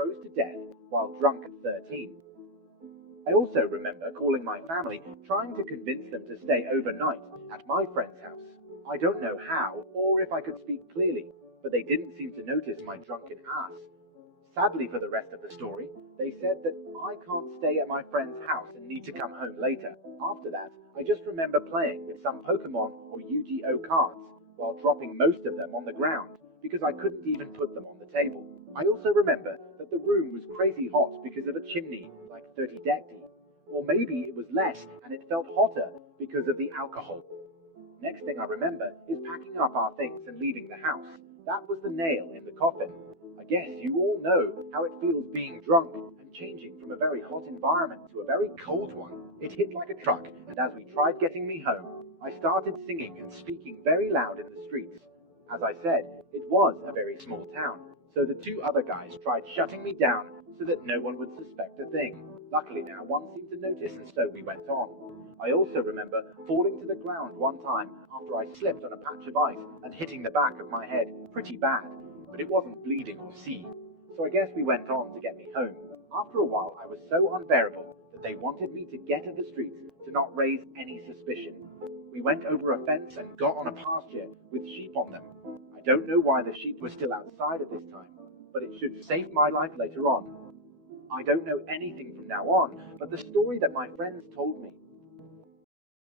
froze to death while drunk at 13. I also remember calling my family, trying to convince them to stay overnight at my friend's house. I don't know how or if I could speak clearly, but they didn't seem to notice my drunken ass. Sadly for the rest of the story, they said that I can't stay at my friend's house and need to come home later. After that, I just remember playing with some Pokemon or Yu-Gi-Oh cards while dropping most of them on the ground because I couldn't even put them on the table. I also remember that the room was crazy hot because of a chimney, like 30 Decti. Or maybe it was less and it felt hotter because of the alcohol. Next thing I remember is packing up our things and leaving the house. That was the nail in the coffin. I guess you all know how it feels being drunk and changing from a very hot environment to a very cold one. It hit like a truck, and as we tried getting me home, I started singing and speaking very loud in the streets. As I said, it was a very small town, so the two other guys tried shutting me down so that no one would suspect a thing. Luckily now, one seemed to notice, and so we went on. I also remember falling to the ground one time after I slipped on a patch of ice and hitting the back of my head pretty bad, but it wasn't bleeding or see. So I guess we went on to get me home. After a while, I was so unbearable that they wanted me to get to the streets to not raise any suspicion. We went over a fence and got on a pasture with sheep on them. I don't know why the sheep were still outside at this time, but it should save my life later on. I don't know anything from now on, but the story that my friends told me